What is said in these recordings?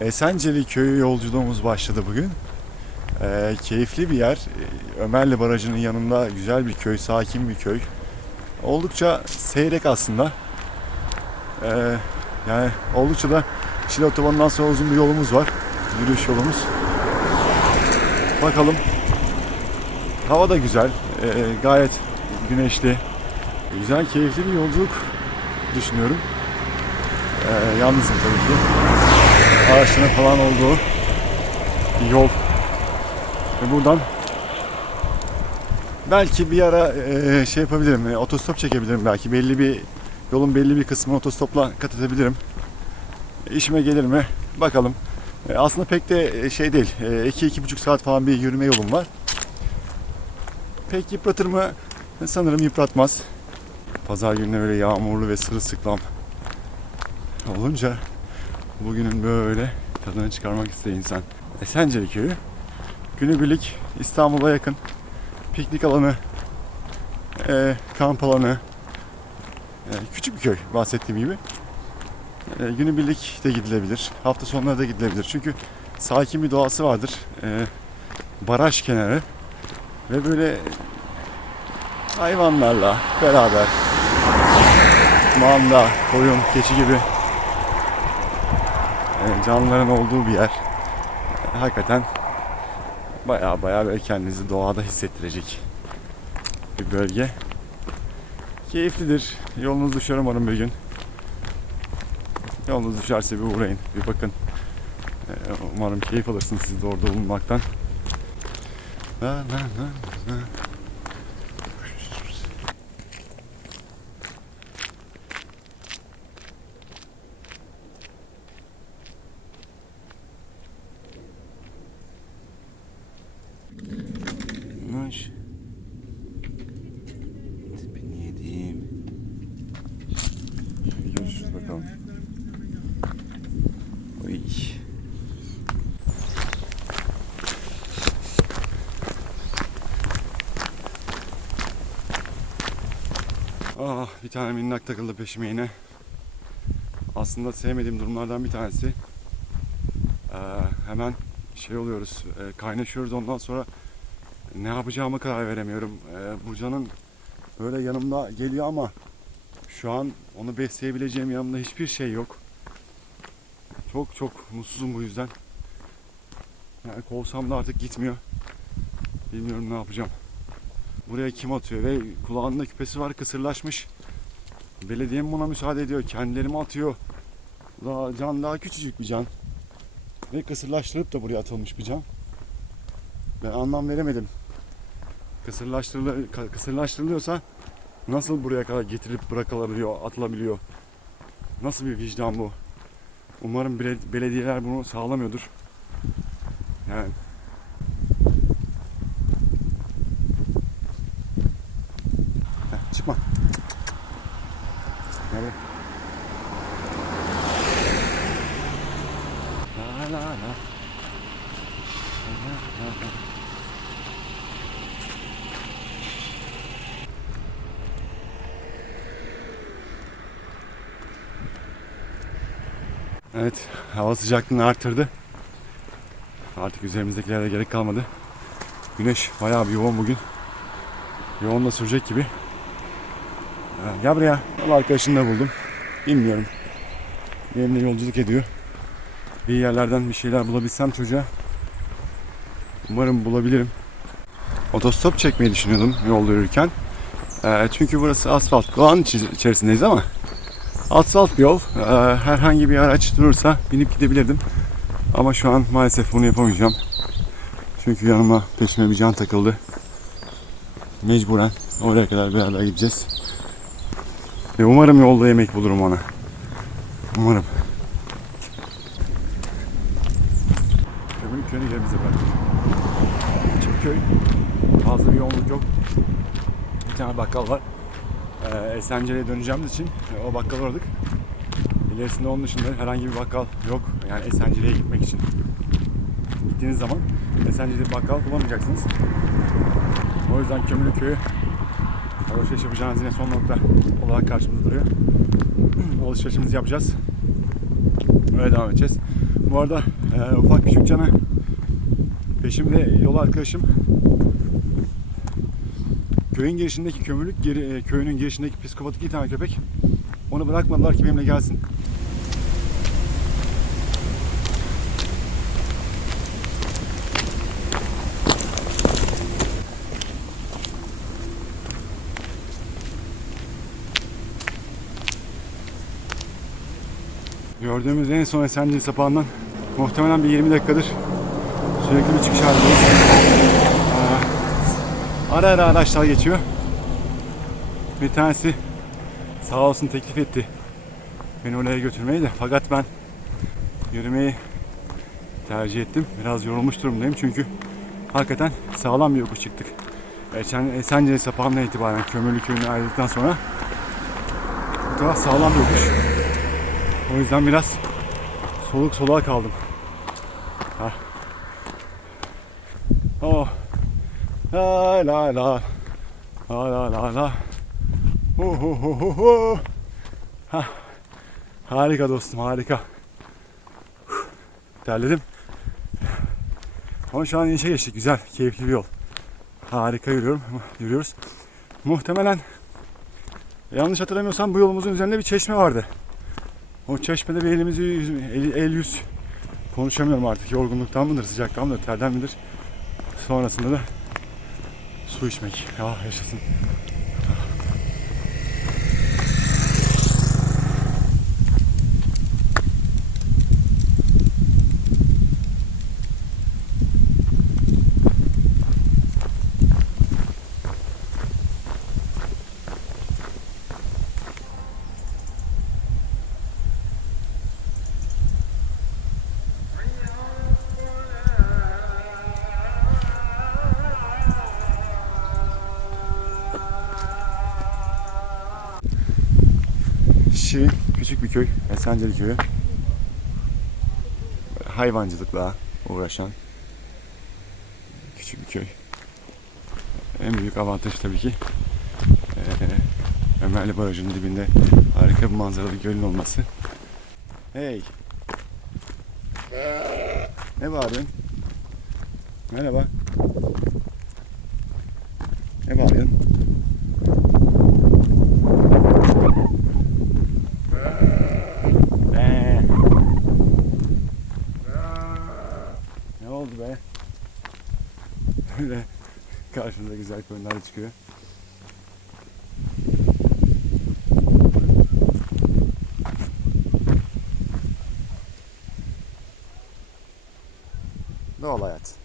Esenceli köyü yolculuğumuz başladı bugün. Ee, keyifli bir yer. Ee, Ömerli Barajı'nın yanında güzel bir köy, sakin bir köy. Oldukça seyrek aslında. Ee, yani oldukça da Şile Otobanı'ndan sonra uzun bir yolumuz var. Yürüyüş yolumuz. Bakalım. Hava da güzel. Ee, gayet güneşli. Güzel, keyifli bir yolculuk düşünüyorum. Ee, yalnızım tabii ki araçların falan olduğu bir yol. Ve buradan belki bir ara e, şey yapabilirim, e, otostop çekebilirim belki. Belli bir yolun belli bir kısmını otostopla kat edebilirim. E, işime gelir mi? Bakalım. E, aslında pek de e, şey değil. 2-2,5 saat falan bir yürüme yolum var. Pek yıpratır mı? E, Sanırım yıpratmaz. Pazar gününe böyle yağmurlu ve sırılsıklam olunca bugünün böyle tadını çıkarmak isteyen insan. Esenceli köyü. Günübirlik İstanbul'a yakın. Piknik alanı, e, kamp alanı. E, küçük bir köy bahsettiğim gibi. E, günübirlik de gidilebilir. Hafta sonları da gidilebilir. Çünkü sakin bir doğası vardır. E, baraj kenarı. Ve böyle hayvanlarla beraber manda, koyun, keçi gibi canlıların olduğu bir yer. E, Hakikaten baya baya böyle kendinizi doğada hissettirecek bir bölge. Keyiflidir. Yolunuz düşer umarım bir gün. Yolunuz düşerse bir uğrayın, bir bakın. E, Umarım keyif alırsınız siz de orada bulunmaktan. Na, na, na, na. Tane minnak takıldı peşime yine. Aslında sevmediğim durumlardan bir tanesi. Ee, hemen şey oluyoruz, e, kaynaşıyoruz ondan sonra ne yapacağıma karar veremiyorum. Ee, Burcan'ın böyle yanımda geliyor ama şu an onu besleyebileceğim yanımda hiçbir şey yok. Çok çok mutsuzum bu yüzden. Yani kovsam da artık gitmiyor. Bilmiyorum ne yapacağım. Buraya kim atıyor ve kulağında küpesi var kısırlaşmış. Belediye mi buna müsaade ediyor? Kendileri mi atıyor? Daha, can daha küçücük bir can. Ve kısırlaştırıp da buraya atılmış bir can. Ben anlam veremedim. Kısırlaştırılıyor, kısırlaştırılıyorsa nasıl buraya kadar getirip bırakılabiliyor, atılabiliyor? Nasıl bir vicdan bu? Umarım bele- belediyeler bunu sağlamıyordur. Yani Heh, çıkma. Gel buraya. La la la. La la la. Evet, hava sıcaklığını artırdı. Artık üzerimizdekilere gerek kalmadı. Güneş bayağı bir yoğun bugün. Yoğun da sürecek gibi. Gel buraya. Yol arkadaşını da buldum. Bilmiyorum. Benimle yolculuk ediyor. Bir yerlerden bir şeyler bulabilsem çocuğa. Umarım bulabilirim. Otostop çekmeyi düşünüyordum yolda yürürken. Ee, çünkü burası asfalt. Doğanın içerisindeyiz ama asfalt bir yol. Ee, herhangi bir araç durursa binip gidebilirdim. Ama şu an maalesef bunu yapamayacağım. Çünkü yanıma peşime bir can takıldı. Mecburen oraya kadar beraber gideceğiz. Ve umarım yolda yemek bulurum ona. Umarım. Kömürlük köyünü yerimize bıraktık. Küçük köy. Fazla bir yoğunluk yok. Bir tane bakkal var. Esenceli'ye döneceğimiz için e, o bakkala uğradık. İlerisinde onun dışında herhangi bir bakkal yok. Yani Esenceli'ye gitmek için. Gittiğiniz zaman Esenceli bakkal bulamayacaksınız. O yüzden Kömürlük Köyü alışveriş yapacağınız yine son nokta olarak karşımızda duruyor. Alışverişimizi yapacağız. Öyle devam edeceğiz. Bu arada e, ufak küçük cana peşimde yol arkadaşım köyün girişindeki kömürlük geri, e, köyünün girişindeki psikopatik iki tane köpek onu bırakmadılar ki benimle gelsin. Gördüğümüz en son Esencil sapağından muhtemelen bir 20 dakikadır sürekli bir çıkış halindeyiz. Ara ara araçlar geçiyor. Bir tanesi sağ olsun teklif etti beni oraya götürmeyi de fakat ben yürümeyi tercih ettim. Biraz yorulmuş durumdayım çünkü hakikaten sağlam bir yokuş çıktık. Geçen Esencil sapağından itibaren kömürlü köyüne ayrıldıktan sonra bu taraf sağlam bir yokuş. O yüzden biraz soluk soluğa kaldım. Ha. Oh. La la la. La la la la. Hu hu hu hu hu. Ha. Harika dostum harika. Terledim. Ama şu an inişe geçtik. Güzel, keyifli bir yol. Harika yürüyorum. Yürüyoruz. Muhtemelen yanlış hatırlamıyorsam bu yolumuzun üzerinde bir çeşme vardı. O çeşmede bir elimizi yüz, el, el yüz konuşamıyorum artık yorgunluktan mıdır sıcaktan mıdır terden midir sonrasında da su içmek. Ya yaşasın Şirin küçük bir köy Esenceli köyü hayvancılıkla uğraşan küçük bir köy en büyük avantaj tabii ki eee Ömerli Barajı'nın dibinde harika bir manzaralı gölün olması. Hey. Ne bağırıyorsun? Merhaba. Ne bağırıyorsun? Ee. Ne oldu be? Böyle karşımıza güzel konular çıkıyor. Doğal hayat.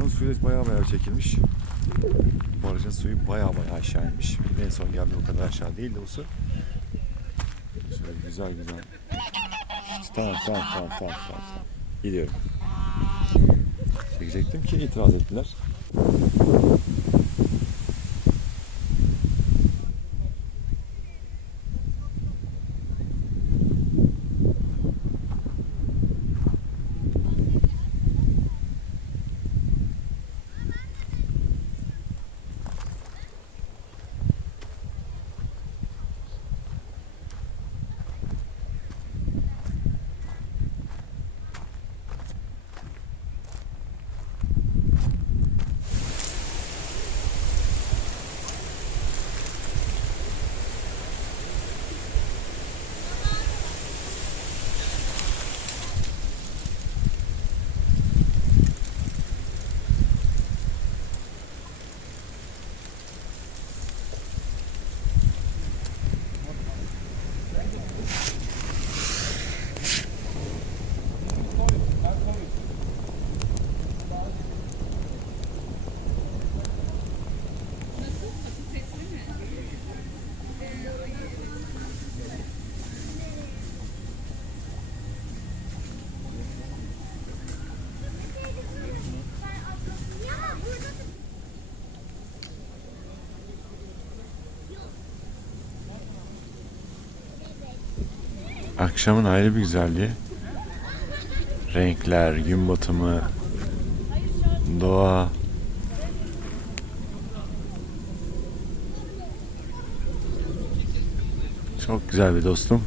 Buranın suyu da baya baya çekilmiş. Barajın suyu baya baya aşağı inmiş. En son geldi o kadar aşağı değildi bu su. Şöyle güzel güzel. Tamam tamam tamam tamam. tamam. Gidiyorum. Çekecektim ki itiraz ettiler. Akşamın ayrı bir güzelliği. Renkler, gün batımı, doğa. Çok güzel bir dostum.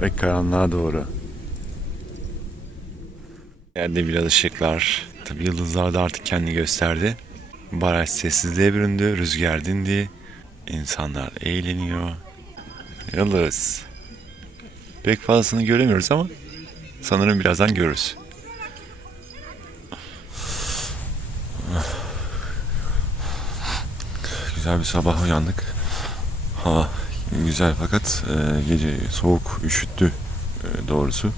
Ve karanlığa doğru. Yerde biraz ışıklar. Tabi yıldızlar da artık kendini gösterdi. Baraj sessizliğe büründü. Rüzgar dindi. İnsanlar eğleniyor. Yıldız. Pek fazlasını göremiyoruz ama sanırım birazdan görürüz. Güzel bir sabah uyandık. Hava güzel fakat e, gece soğuk üşüttü e, doğrusu.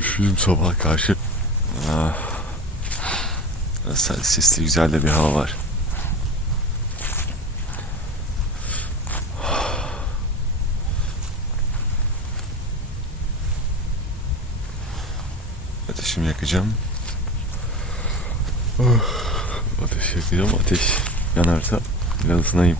Üşüdüm sabaha karşı. Ah. Sisli güzel de bir hava var. Yakacağım. Oh, Ateş yakacağım. Ateş yanarsa biraz ısınayım.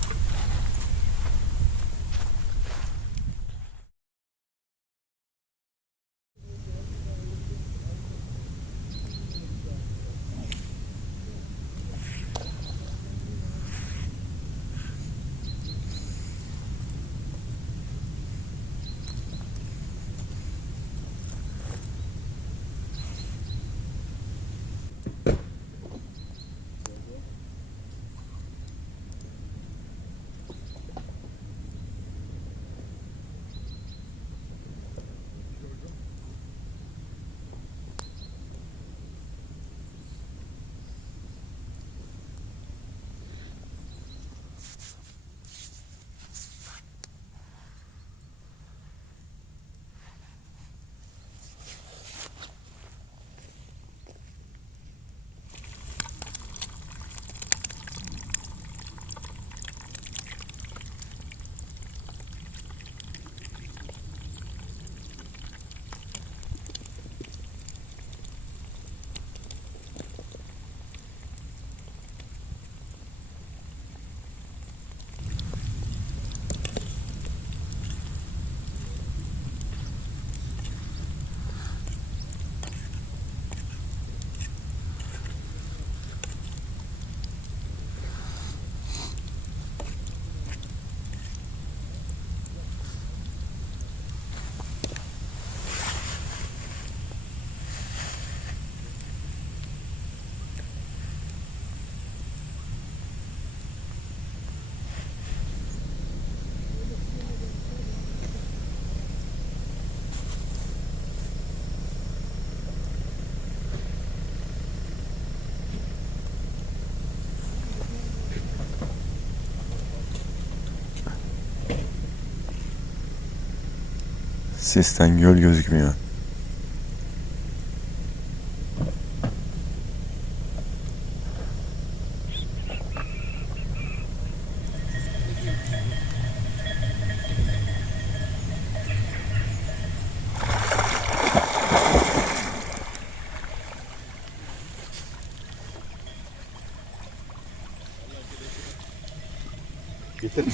Sesten göl gözükmüyor.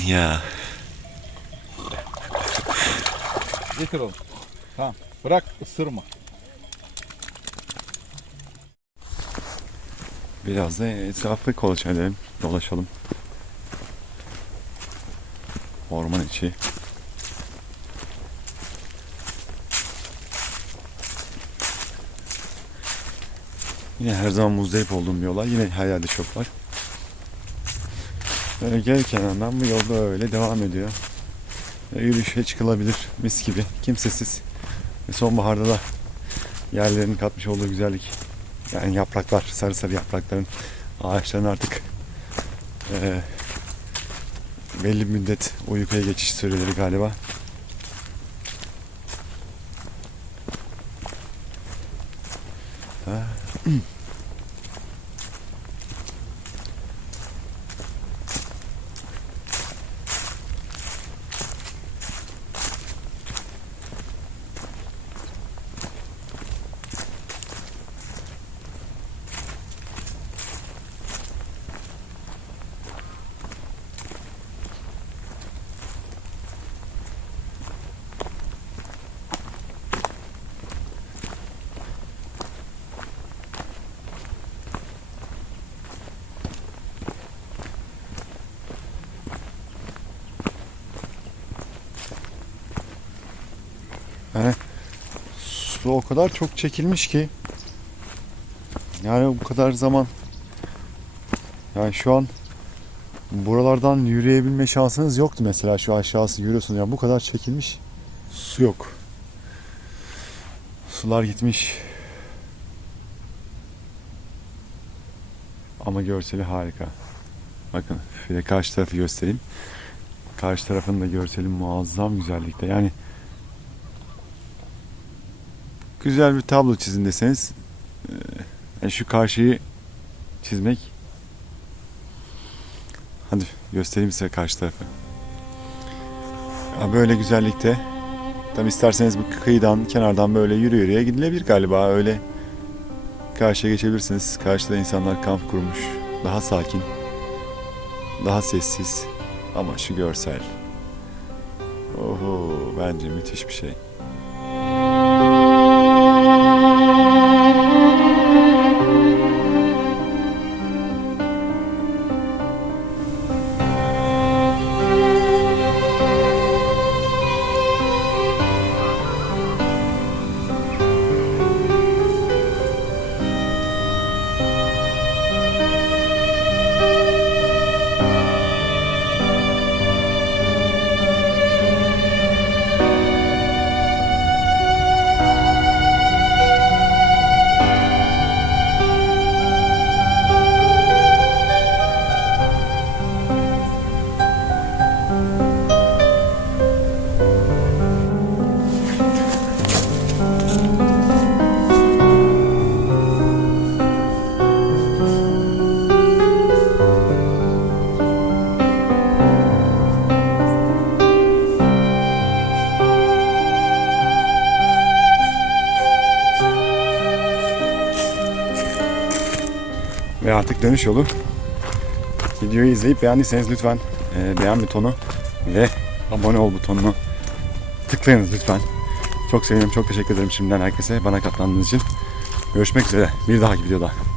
Ya Getir oğlum. Tamam. Bırak ısırma. biraz da etrafı kolaçan. Dolaşalım. Orman içi. Yine her zaman muzdarip olduğum bir olay. Yine her yerde çok var. Böyle gel kenarından bu yolda öyle devam ediyor. Yürüyüşe çıkılabilir mis gibi. Kimsesiz. Ve sonbaharda da yerlerin katmış olduğu güzellik. Yani yapraklar, sarı sarı yaprakların ağaçların artık eee, belli bir müddet uykuya geçiş süreleri galiba. Su o kadar çok çekilmiş ki yani bu kadar zaman yani şu an buralardan yürüyebilme şansınız yoktu mesela şu aşağısı görüyorsunuz ya bu kadar çekilmiş su yok. Sular gitmiş. Ama görseli harika. Bakın şöyle karşı tarafı göstereyim. Karşı tarafın da görseli muazzam güzellikte. Yani güzel bir tablo çizin deseniz eee, yani şu karşıyı çizmek hadi göstereyim size karşı tarafı. Ya böyle güzellikte Tabi isterseniz bu kıyıdan, kenardan böyle yürü yürüye gidilebilir galiba. Öyle karşıya geçebilirsiniz. Karşıda insanlar kamp kurmuş. Daha sakin. Daha sessiz. Ama şu görsel. Oho bence müthiş bir şey. subscribe artık dönüş yolu. Videoyu izleyip beğendiyseniz lütfen e, beğen butonu ve abone ol butonunu tıklayınız lütfen. Çok sevinirim, çok teşekkür ederim şimdiden herkese bana katıldığınız için. Görüşmek üzere bir dahaki videoda.